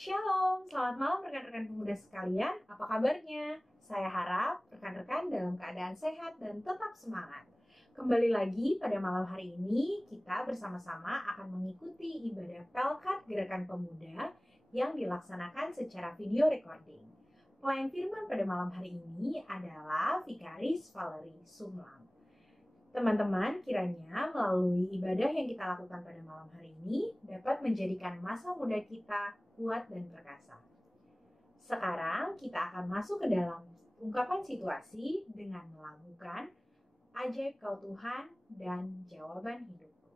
Shalom, selamat malam rekan-rekan pemuda sekalian. Apa kabarnya? Saya harap rekan-rekan dalam keadaan sehat dan tetap semangat. Kembali lagi pada malam hari ini, kita bersama-sama akan mengikuti ibadah Pelkat Gerakan Pemuda yang dilaksanakan secara video recording. Pelayan firman pada malam hari ini adalah Vikaris Valerie Sumlang. Teman-teman, kiranya melalui ibadah yang kita lakukan pada malam hari ini dapat menjadikan masa muda kita kuat dan perkasa. Sekarang kita akan masuk ke dalam ungkapan situasi dengan melakukan ajaib kau Tuhan dan jawaban hidupku.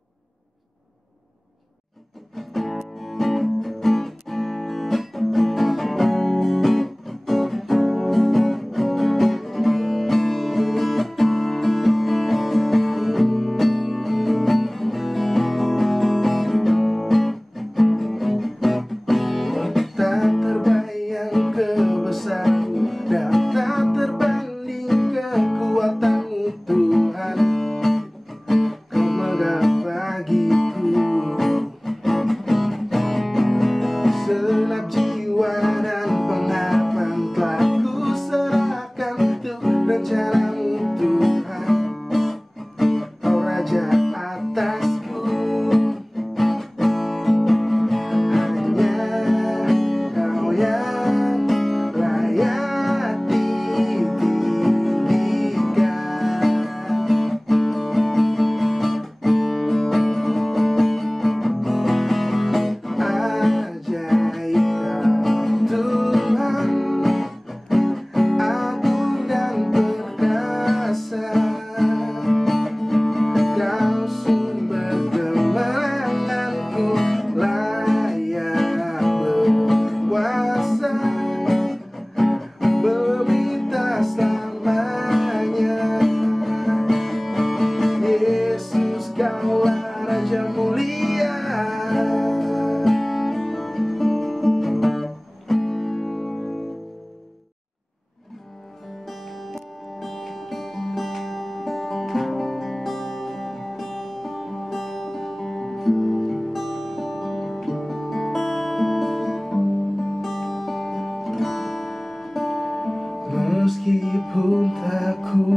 Meskipun tak ku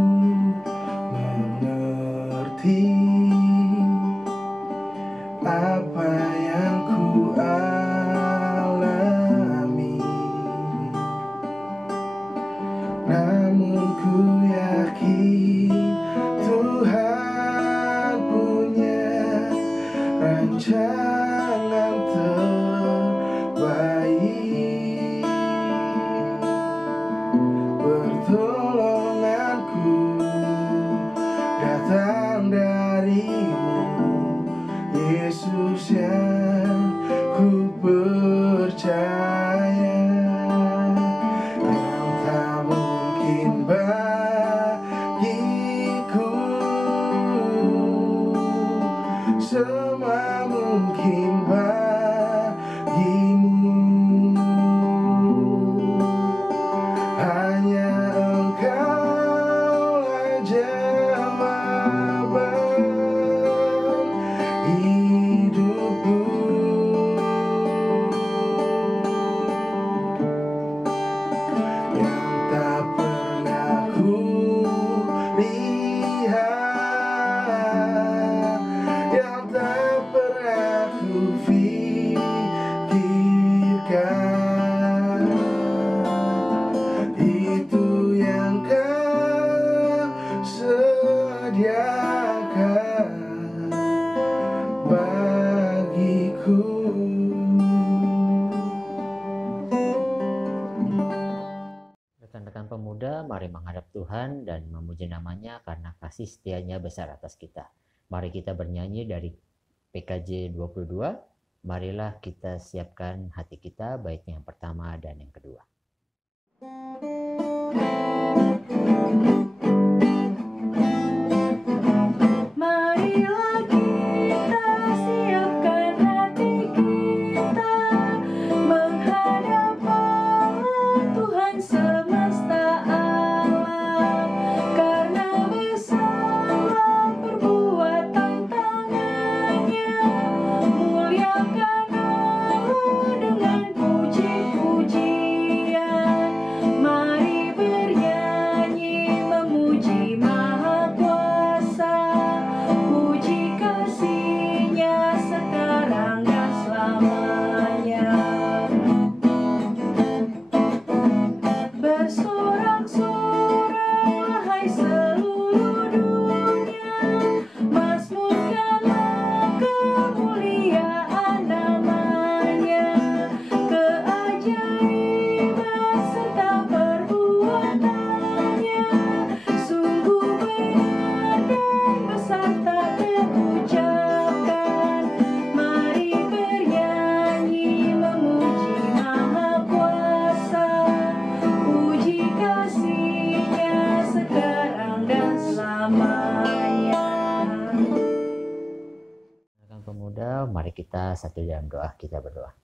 mengerti apa yang ku alami, namun ku yakin Tuhan punya rancangan terbaik. Pertolonganku datang darimu, Yesus yang ku percaya. Yang tak mungkin bagiku, semua mungkin bagimu. Hanya Engkaulah jawaban hidupku. Yang tak pernah ku lihat, yang tak pernah ku pikirkan, itu yang Kau sediakan bagiku. Rekan-rekan pemuda, mari menghadap Tuhan dan memuji namanya karena kasih setianya besar atas kita. Mari kita bernyanyi dari PKJ 22. Marilah kita siapkan hati kita, baik yang pertama dan yang kedua. Marilah kita siapkan hati kita menghadap Allah Tuhan semesta alam, karena besarlah perbuatan tangannya, muliakan Allah dengan puji. Pemuda, mari kita satu dalam doa, kita berdoa.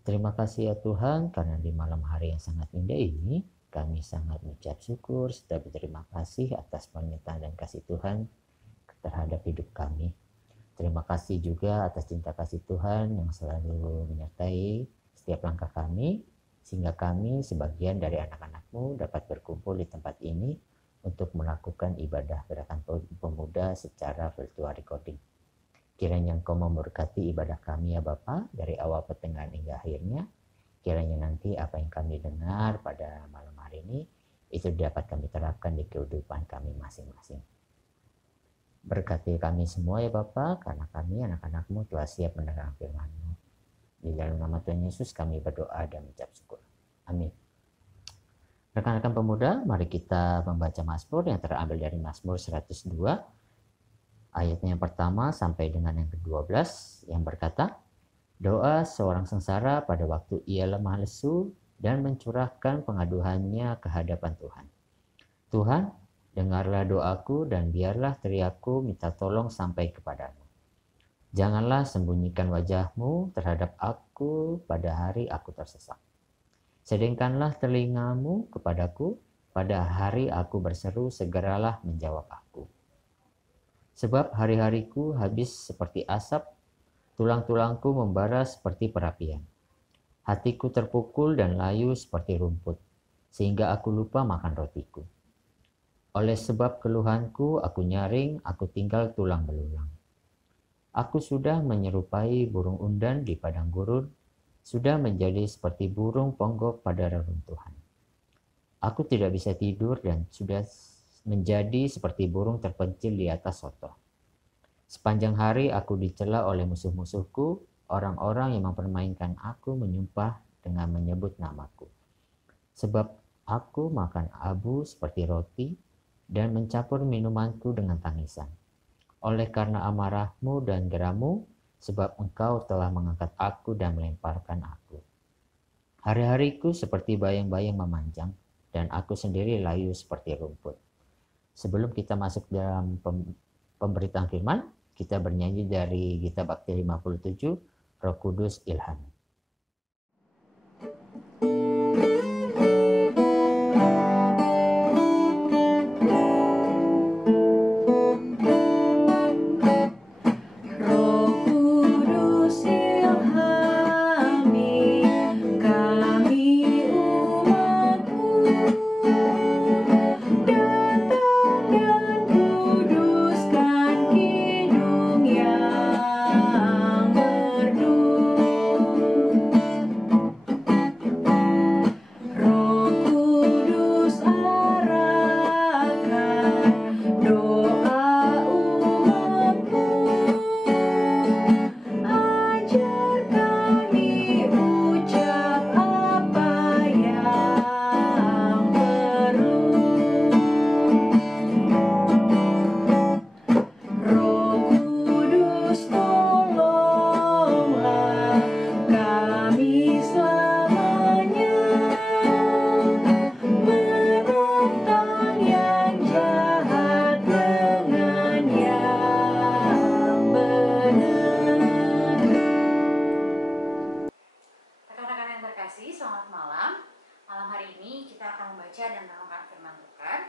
Terima kasih ya Tuhan, karena di malam hari yang sangat indah ini, kami sangat mengucap syukur serta berterima kasih atas penyertaan dan kasih Tuhan terhadap hidup kami. Terima kasih juga atas cinta kasih Tuhan yang selalu menyertai setiap langkah kami, sehingga kami sebagian dari anak-anak-Mu dapat berkumpul di tempat ini untuk melakukan ibadah gerakan pemuda secara virtual recording. Kiranya Engkau memberkati ibadah kami ya Bapa, dari awal pertengahan hingga akhirnya. Kiranya nanti apa yang kami dengar pada malam hari ini, itu dapat kami terapkan di kehidupan kami masing-masing. Berkati kami semua ya Bapa, karena kami anak-anak-Mu telah siap mendengar firman-Mu. Di dalam nama Tuhan Yesus kami berdoa dan mengucap syukur. Amin. Rekan-rekan pemuda, mari kita membaca Mazmur yang terambil dari Mazmur 102, ayatnya yang pertama sampai dengan yang ke-12 yang berkata, doa seorang sengsara pada waktu ia lemah lesu dan mencurahkan pengaduhannya ke hadapan Tuhan. Tuhan, dengarlah doaku dan biarlah teriakku minta tolong sampai kepadamu. Janganlah sembunyikan wajahmu terhadap aku pada hari aku tersesat. Sedengkanlah telingamu kepadaku pada hari aku berseru, segeralah menjawab aku. Sebab hari-hariku habis seperti asap, tulang-tulangku membara seperti perapian. Hatiku terpukul dan layu seperti rumput, sehingga aku lupa makan rotiku. Oleh sebab keluhanku, aku nyaring, aku tinggal tulang belulang. Aku sudah menyerupai burung undan di padang gurun, sudah menjadi seperti burung ponggok pada reruntuhan. Aku tidak bisa tidur dan sudah menjadi seperti burung terpencil di atas soto. Sepanjang hari aku dicela oleh musuh-musuhku, orang-orang yang mempermainkan aku menyumpah dengan menyebut namaku. Sebab aku makan abu seperti roti dan mencampur minumanku dengan tangisan. Oleh karena amarahmu dan gerammu, sebab engkau telah mengangkat aku dan melemparkan aku. Hari-hariku seperti bayang-bayang memanjang, dan aku sendiri layu seperti rumput. Sebelum kita masuk dalam pemberitaan firman, kita bernyanyi dari Kitab Bakti 57, Roh Kudus Ilham. Selamat malam. Malam hari ini kita akan membaca dan merenungkan firman Tuhan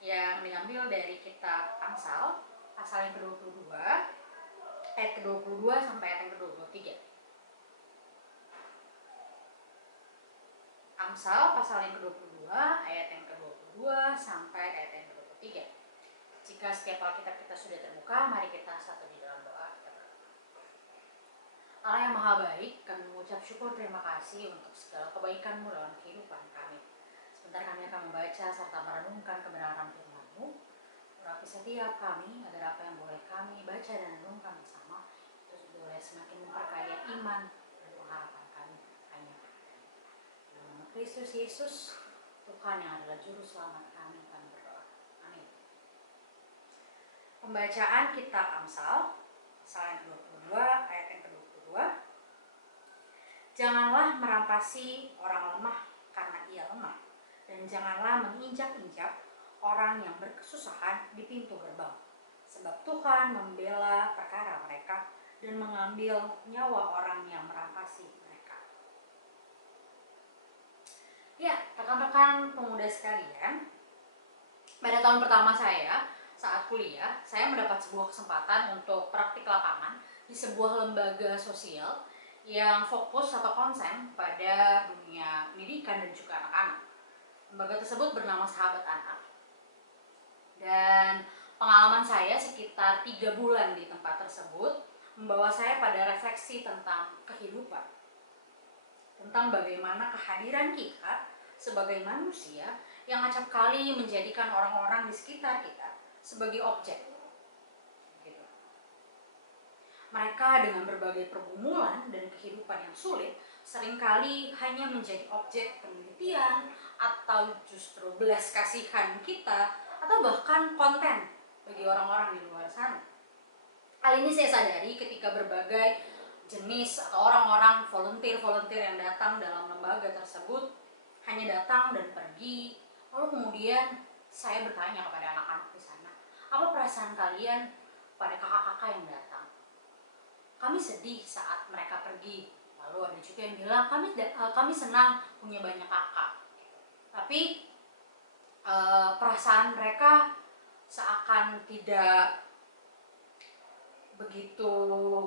yang diambil dari kitab Amsal pasal yang ke-22 ayat ke-22 sampai ayat yang ke-23. Amsal pasal yang ke-22 ayat yang ke-22 sampai ayat yang ke-23. Jika setiap Alkitab kita sudah terbuka, mari kita satu di dalam doa. Allah yang maha baik, kami mengucap syukur terima kasih untuk segala kebaikan-Mu dalam kehidupan kami. Sebentar kami akan membaca serta merenungkan kebenaran firman-Mu. Urapi setiap kami agar apa yang boleh kami baca dan renungkan bersama itu boleh semakin memperkaya iman dan pengharapan kami hanya dalam nama Kristus Yesus, Tuhan yang adalah juru selamat kami berdoa. Amin. Pembacaan kitab Amsal pasal yang ke-22 ayat yang ke-22. Janganlah merampasi orang lemah karena ia lemah, dan janganlah menginjak-injak orang yang berkesusahan di pintu gerbang, sebab Tuhan membela perkara mereka dan mengambil nyawa orang yang merampasi mereka. Ya, rekan-rekan pemuda sekalian, pada tahun pertama saya saat kuliah, saya mendapat sebuah kesempatan untuk praktik lapangan di sebuah lembaga sosial yang fokus atau konsen pada dunia pendidikan dan juga anak-anak. Lembaga tersebut bernama Sahabat Anak. Dan pengalaman saya sekitar 3 bulan di tempat tersebut membawa saya pada refleksi tentang kehidupan. Tentang bagaimana kehadiran kita sebagai manusia yang acap kali menjadikan orang-orang di sekitar kita sebagai objek. Gitu. Mereka dengan berbagai pergumulan dan kehidupan yang sulit seringkali hanya menjadi objek penelitian atau justru belas kasihan kita atau bahkan konten bagi orang-orang di luar sana. Hal ini saya sadari ketika berbagai jenis atau orang-orang volunteer yang datang dalam lembaga tersebut hanya datang dan pergi. Lalu kemudian saya bertanya kepada anak-anak di sana, apa perasaan kalian pada kakak-kakak yang datang? Kami sedih saat mereka pergi. Lalu ada juga yang bilang kami senang punya banyak kakak. Tapi perasaan mereka seakan tidak begitu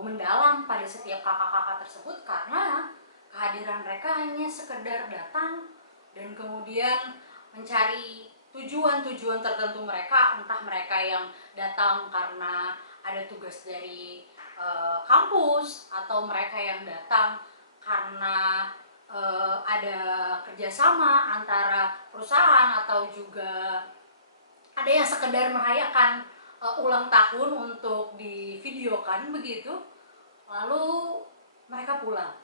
mendalam pada setiap kakak-kakak tersebut karena kehadiran mereka hanya sekedar datang dan kemudian mencari tujuan-tujuan tertentu mereka, entah mereka yang datang karena ada tugas dari kampus atau mereka yang datang karena ada kerjasama antara perusahaan atau juga ada yang sekedar merayakan ulang tahun untuk divideokan begitu, lalu mereka pulang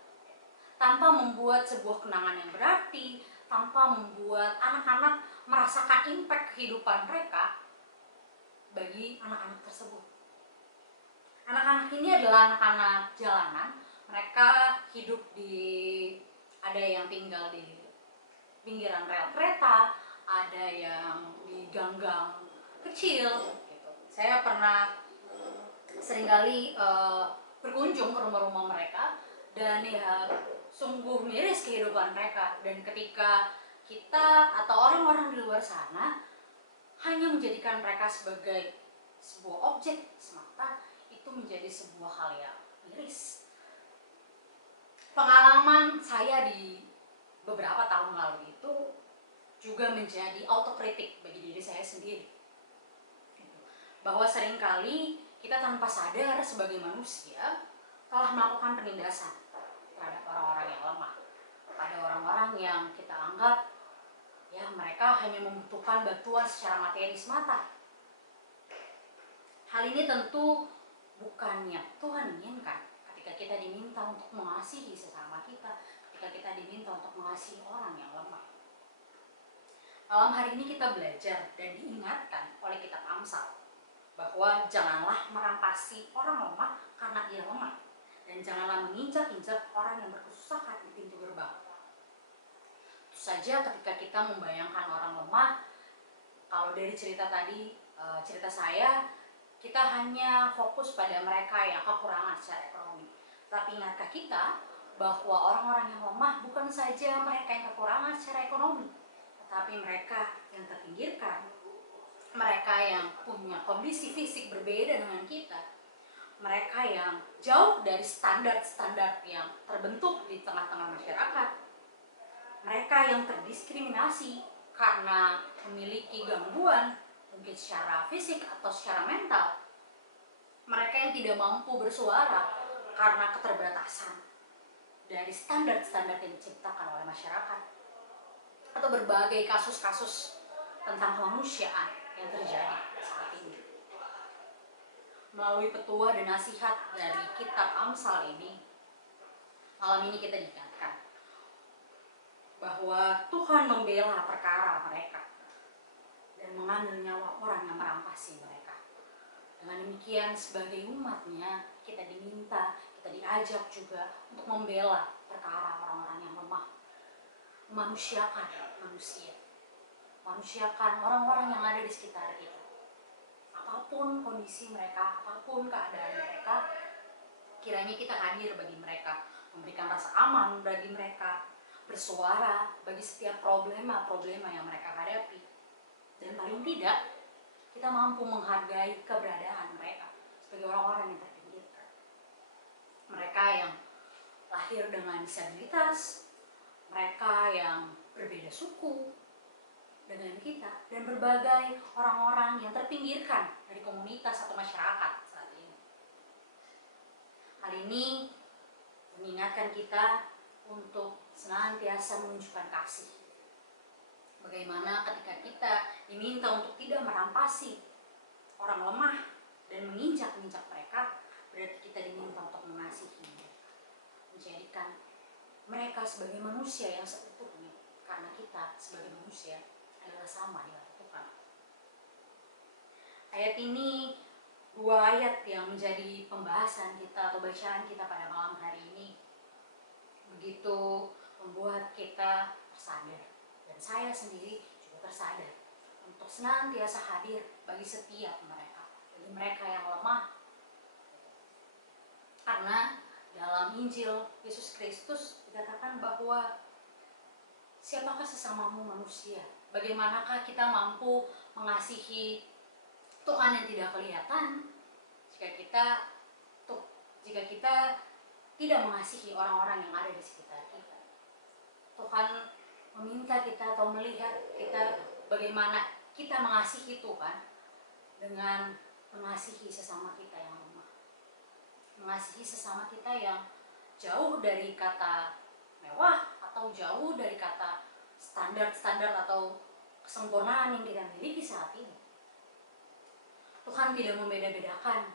tanpa membuat sebuah kenangan yang berarti, tanpa membuat anak-anak merasakan impact kehidupan mereka bagi anak-anak tersebut. Anak-anak ini adalah anak-anak jalanan. Mereka hidup ada yang tinggal di pinggiran rel kereta, ada yang di gang-gang kecil gitu. Saya pernah seringkali berkunjung ke rumah-rumah mereka dan ya sungguh miris kehidupan mereka. Dan ketika kita atau orang-orang di luar sana hanya menjadikan mereka sebagai sebuah objek semata, itu menjadi sebuah hal yang miris. Pengalaman saya di beberapa tahun lalu itu juga menjadi autokritik bagi diri saya sendiri, bahwa seringkali kita tanpa sadar sebagai manusia telah melakukan penindasan terhadap orang-orang yang lemah, pada orang-orang yang kita anggap ya mereka hanya membutuhkan bantuan secara materi semata. Hal ini tentu bukan yang Tuhan inginkan ketika kita diminta untuk mengasihi sesama kita, ketika kita diminta untuk mengasihi orang yang lemah. Malam hari ini kita belajar dan diingatkan oleh kitab Amsal bahwa janganlah merampasi orang lemah karena ia lemah, dan janganlah menginjak-injak orang yang berkesusahan di pintu gerbang. Itu saja ketika kita membayangkan orang lemah, kalau dari cerita tadi, cerita saya, kita hanya fokus pada mereka yang kekurangan secara ekonomi. Tapi ingatkah kita bahwa orang-orang yang lemah bukan saja mereka yang kekurangan secara ekonomi, tetapi mereka yang terpinggirkan, mereka yang punya kondisi fisik berbeda dengan kita, mereka yang jauh dari standar-standar yang terbentuk di tengah-tengah masyarakat, mereka yang terdiskriminasi karena memiliki gangguan mungkin secara fisik atau secara mental, mereka yang tidak mampu bersuara karena keterbatasan dari standar-standar yang diciptakan oleh masyarakat, atau berbagai kasus-kasus tentang kemanusiaan yang terjadi saat ini. Melalui petua dan nasihat dari kitab Amsal ini, malam ini kita diingatkan bahwa Tuhan membela perkara mereka dan mengambil nyawa orang yang merampasi mereka. Dengan demikian sebagai umatnya kita diminta, kita diajak juga untuk membela perkara orang-orang yang lemah, memanusiakan manusia, manusiakan orang-orang yang ada di sekitar kita. Apapun kondisi mereka, apapun keadaan mereka, Kiranya kita hadir bagi mereka, memberikan rasa aman bagi mereka, bersuara bagi setiap problema-problema yang mereka hadapi. Dan paling tidak, kita mampu menghargai keberadaan mereka sebagai orang-orang yang terpinggirkan. Mereka yang lahir dengan disabilitas, mereka yang berbeda suku dengan kita, dan berbagai orang-orang yang terpinggirkan dari komunitas atau masyarakat saat ini. Hal ini mengingatkan kita untuk senantiasa menunjukkan kasih. Bagaimana ketika kita diminta untuk tidak merampasi orang lemah dan menginjak-injak mereka, berarti kita diminta untuk mengasihi mereka, menjadikan mereka sebagai manusia yang seutuhnya, karena kita sebagai manusia adalah sama di hadapan Tuhan. Ayat ini, dua ayat yang menjadi pembahasan kita atau bacaan kita pada malam hari ini, begitu membuat kita tersadar, dan saya sendiri juga tersadar untuk senantiasa hadir bagi setiap mereka, bagi mereka yang lemah. Karena dalam Injil Yesus Kristus dikatakan bahwa siapakah sesamamu manusia? Bagaimanakah kita mampu mengasihi Tuhan yang tidak kelihatan jika kita tidak mengasihi orang-orang yang ada di sekitar kita? Tuhan meminta kita atau melihat kita bagaimana kita mengasihi Tuhan dengan mengasihi sesama kita yang lemah, mengasihi sesama kita yang jauh dari kata mewah atau jauh dari kata standar-standar atau kesempurnaan yang kita miliki saat ini. Tuhan tidak membeda-bedakan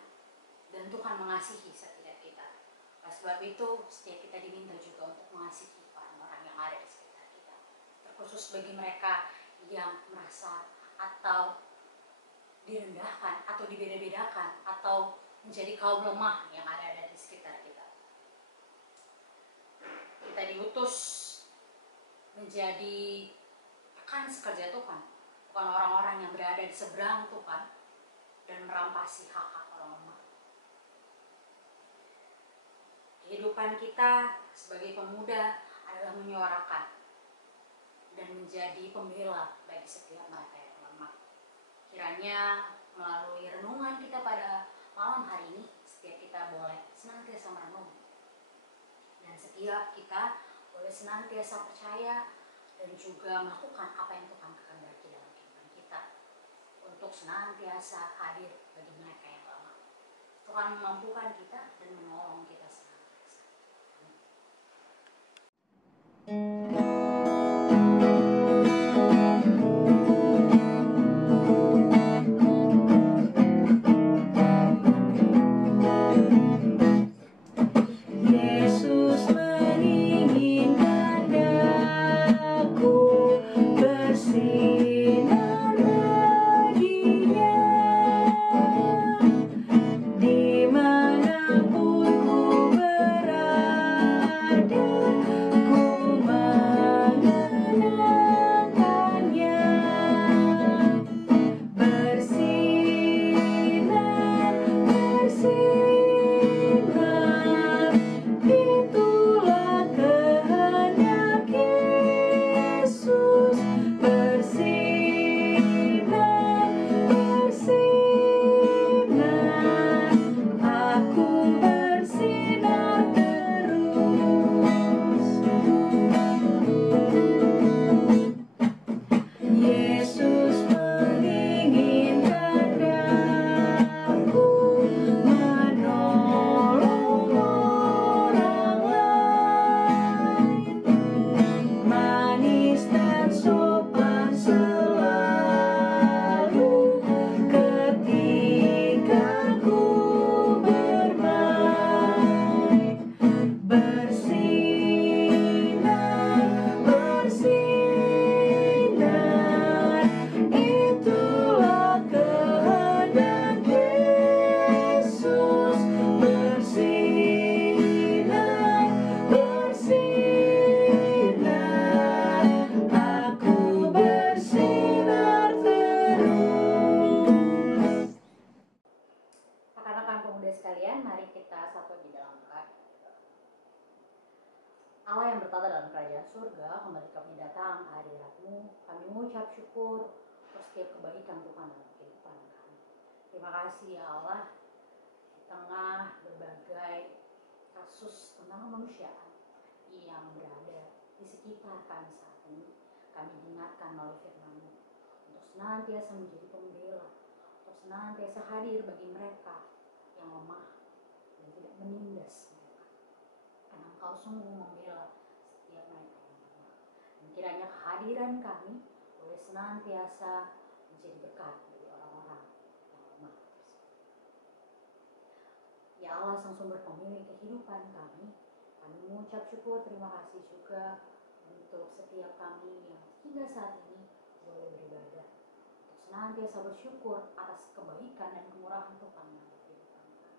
dan Tuhan mengasihi setiap kita. Oleh sebab itu, setiap kita diminta juga untuk mengasihi orang-orang yang ada di sekitar kita, terkhusus bagi mereka yang merasa atau direndahkan atau dibeda-bedakan atau menjadi kaum lemah yang ada di sekitar kita. Kita diutus menjadi rekan sekerja Tuhan, bukan orang-orang yang berada di seberang Tuhan dan merampasi hak-hak orang lemah. Kehidupan kita sebagai pemuda adalah menyuarakan dan menjadi pembela bagi setiap mereka yang lemah. Kiranya melalui renungan kita pada malam hari ini, setiap kita boleh senantiasa merenung, dan setiap kita boleh senantiasa percaya dan juga melakukan apa yang Tuhan kehendaki dalam kehidupan kita, untuk senantiasa hadir bagi mereka yang lemah. Tuhan memampukan kita dan menolong kita senantiasa. Yesus menginginkan daku bersinar baginya, dimanapun ku Mari kita satu di dalam doa. Allah yang bertata dalam kerajaan surga, kembali kami datang ke hadirat-Mu. Kami mengucap syukur atas setiap kebaikan Tuhan dalam kehidupan kami. Terima kasih ya Allah, di tengah berbagai kasus tentang kemanusiaan yang berada di sekitar kami saat ini, kami diingatkan melalui firman-Mu untuk senantiasa menjadi pembela, untuk senantiasa hadir bagi mereka yang lemah dan tidak menindas mereka, karena Engkau sungguh membela setiap mereka yang lemah. Dan kiranya kehadiran kami boleh senantiasa menjadi berkat bagi orang-orang yang lemah tersebut. Ya Allah, Sang Sumber Pemilik kehidupan kami mengucap syukur, terima kasih juga untuk setiap kami yang hingga saat ini boleh beribadah, untuk senantiasa bersyukur atas kebaikan dan kemurahan Tuhan dalam kehidupan kami.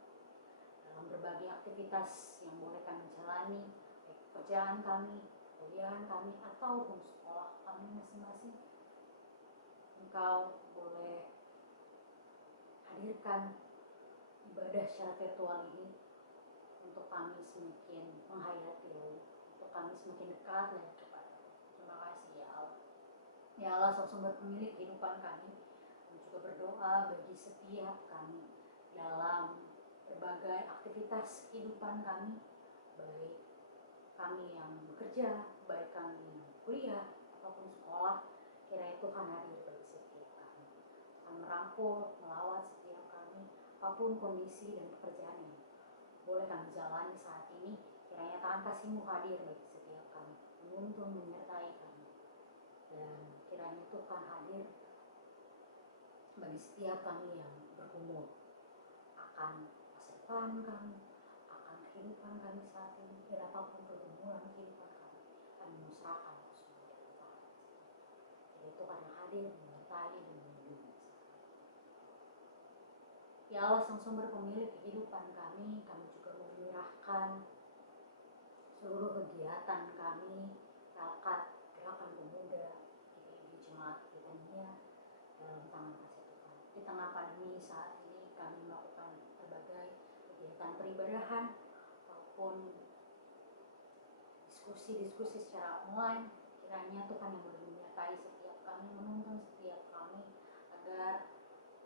Dalam berbagai aktivitas yang boleh kami jalani, baik pekerjaan kami, kuliahan kami, ataupun sekolah kami masing-masing, Engkau boleh hadirkan ibadah secara virtual ini untuk kami semakin menghayati, untuk kami semakin dekat lagi kepada-Mu. Terima kasih ya Allah. Ya Allah, Sang Sumber Pemilik kehidupan kami juga berdoa bagi setiap kami dalam berbagai aktivitas kehidupan kami, baik kami yang bekerja, baik kami yang kuliah ataupun sekolah. Kiranya Tuhan hadir bagi setiap kami, Tuhan merangkul, melawat setiap kami, apapun kondisi dan pekerjaan yang boleh kami jalani saat ini. Kiranya tangan kasih-Mu hadir bagi setiap kami, menuntun, menyertai kami, dan kiranya Tuhan hadir bagi setiap kami yang bergumul akan masa depan kami, akan kehidupan kami saat ini. Berapapun pergumulan kehidupan kami menyerahkan semua di Tuhan. Jadi Tuhan yang hadir menyertai dan melindungi. Ya Allah, Sang Sumber Pemilik kehidupan kami juga menyerahkan seluruh kegiatan kami, rakat, gerakan pemuda, di jemaat Britania dalam tangan kasih Tuhan. Di tengah pandemi saat ini kami melakukan berbagai kegiatan peribadahan ataupun diskusi-diskusi secara online. Kiranya Tuhan yang boleh menyertai setiap kami, menuntun setiap kami, agar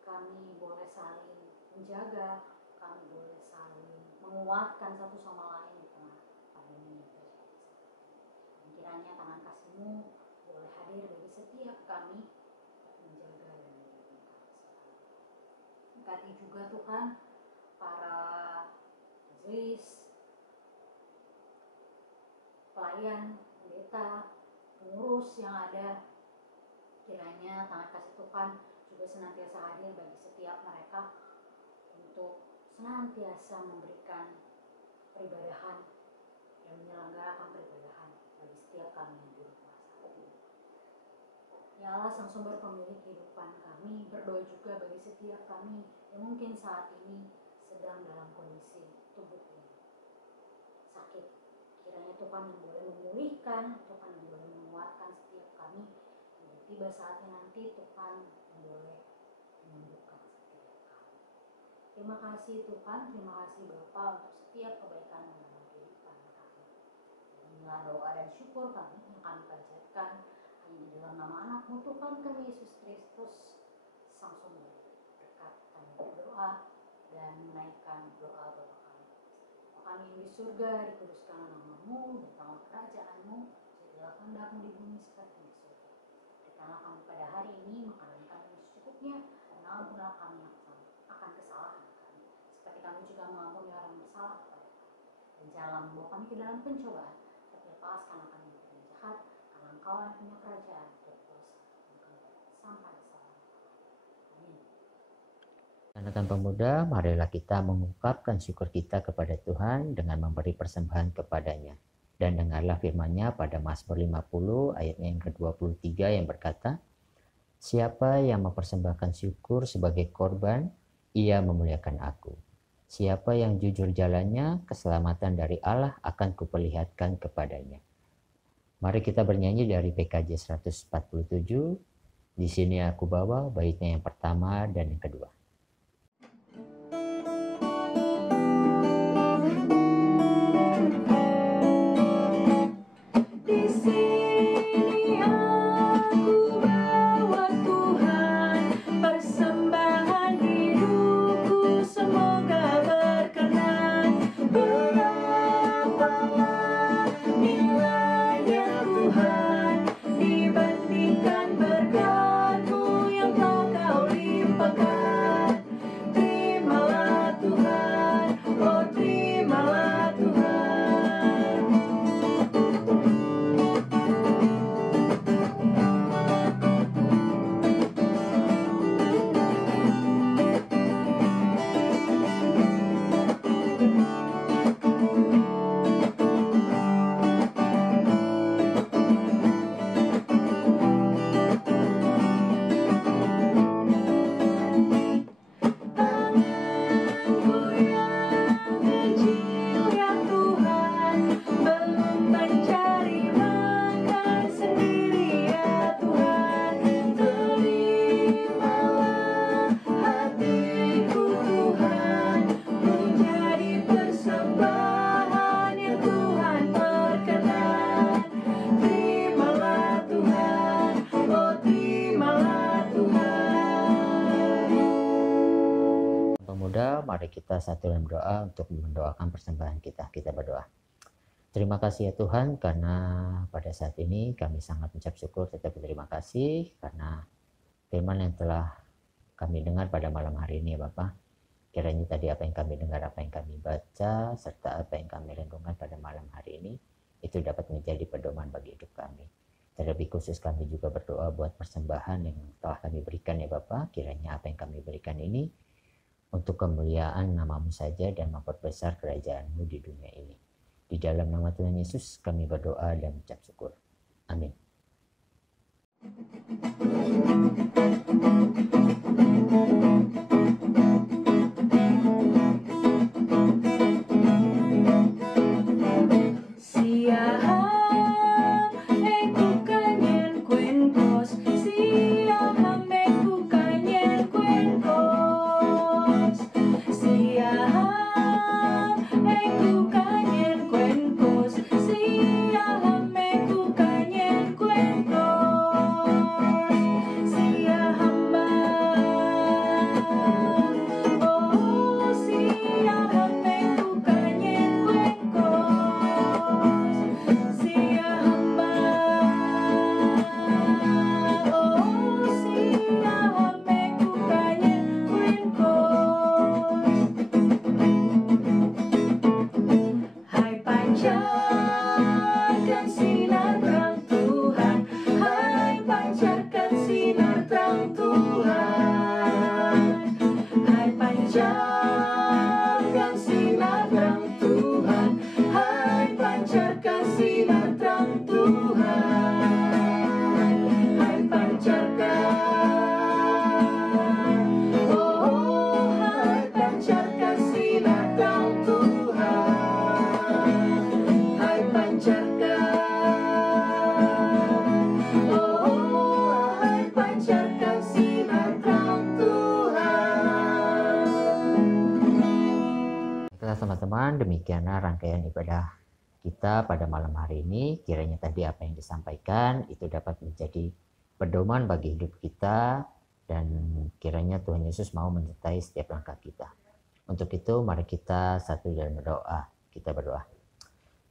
kami boleh saling menjaga, kami boleh saling menguatkan satu sama lain di tengah pandemi yang terjadi. Dan kiranya tangan kasih-Mu boleh hadir bagi setiap kami, menjaga dan melindungi kami selalu. Berkati juga Tuhan para majelis, pelayan, pendeta, pengurus yang ada. Kiranya tangan kasih Tuhan juga senantiasa hadir bagi setiap mereka untuk senantiasa memberikan peribadahan dan menyelenggarakan peribadahan bagi setiap kami yang di rumah saat ini. Ya Allah, Sang Sumber Pemilik kehidupan kami, berdoa juga bagi setiap kami yang mungkin saat ini sedang dalam kondisi tubuh yang sakit. Kiranya Tuhan yang boleh memulihkan, Tuhan yang boleh menguatkan setiap kami. Tiba saatnya nanti Tuhan yang boleh menyembuhkan setiap kami. Terima kasih Tuhan, terima kasih Bapa untuk setiap kebaikan dalam kehidupan kami. Inilah doa dan syukur kami yang kami panjatkan hanya di dalam nama Anak-Mu Tuhan kami Yesus Kristus, Sang Sumber berkat. Kami berdoa dan menaikkan doa Bapa kami. Bapa kami yang di surga, dikuduskanlah nama-Mu, datanglah kerajaan-Mu, jadilah kehendak-Mu di bumi seperti di surga. Berikanlah kami pada hari ini makanan kami yang secukupnya, dan ampunilah kami akan kesalahan kami, seperti kami juga mengampuni orang yang bersalah kepada kami. Dan janganlah membawa kami ke dalam pencobaan, tapi lepaskanlah kami dari yang jahat, karena Engkau yang punya kerajaan, dan kuasa, dan kemuliaan sampai selama-lamanya. Amin. Rekan pemuda, marilah kita mengungkapkan syukur kita kepada Tuhan dengan memberi persembahan kepadanya. Dan dengarlah firman-Nya pada Mazmur 50 ayatnya yang ke-23 yang berkata, "Siapa yang mempersembahkan syukur sebagai korban, ia memuliakan aku. Siapa yang jujur jalannya, keselamatan dari Allah akan kuperlihatkan kepadanya." Mari kita bernyanyi dari PKJ 147. Di sini aku bawa baitnya yang pertama dan yang kedua. kita satu dalam doa untuk mendoakan persembahan kita. Kita berdoa. Terima kasih ya Tuhan, karena pada saat ini kami sangat mengucap syukur, tetap berterima kasih karena firman yang telah kami dengar pada malam hari ini ya Bapak. Kiranya tadi apa yang kami dengar, apa yang kami baca, serta apa yang kami renungkan pada malam hari ini, itu dapat menjadi pedoman bagi hidup kami. Terlebih khusus kami juga berdoa buat persembahan yang telah kami berikan ya Bapak. Kiranya apa yang kami berikan ini untuk kemuliaan nama-Mu saja dan memperbesar kerajaan-Mu di dunia ini. Di dalam nama Tuhan Yesus kami berdoa dan mengucap syukur. Amin. Teman-teman, demikianlah rangkaian ibadah kita pada malam hari ini. Kiranya tadi apa yang disampaikan itu dapat menjadi pedoman bagi hidup kita, dan kiranya Tuhan Yesus mau menyertai setiap langkah kita. Untuk itu mari kita satu dalam berdoa. Kita berdoa.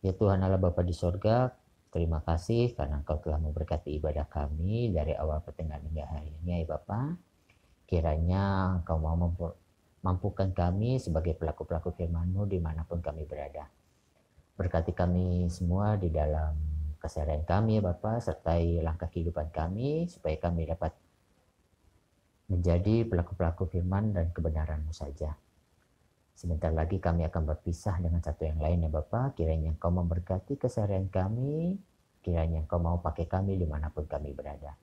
Ya Tuhan Allah Bapa di sorga, terima kasih karena Engkau telah memberkati ibadah kami dari awal pertengahan hingga hari ini ya Bapa. Kiranya Engkau mau mampukan kami sebagai pelaku-pelaku firman-Mu dimanapun kami berada. Berkati kami semua di dalam keseharian kami ya Bapa, sertai langkah kehidupan kami supaya kami dapat menjadi pelaku-pelaku firman dan kebenaran-Mu saja. Sebentar lagi kami akan berpisah dengan satu yang lain ya Bapa. Kiranya Engkau memberkati keseharian kami, kiranya Engkau mau pakai kami dimanapun kami berada.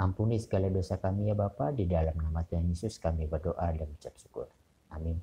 Ampuni segala dosa kami ya Bapa, di dalam nama Tuhan Yesus kami berdoa dan mengucap syukur. Amin.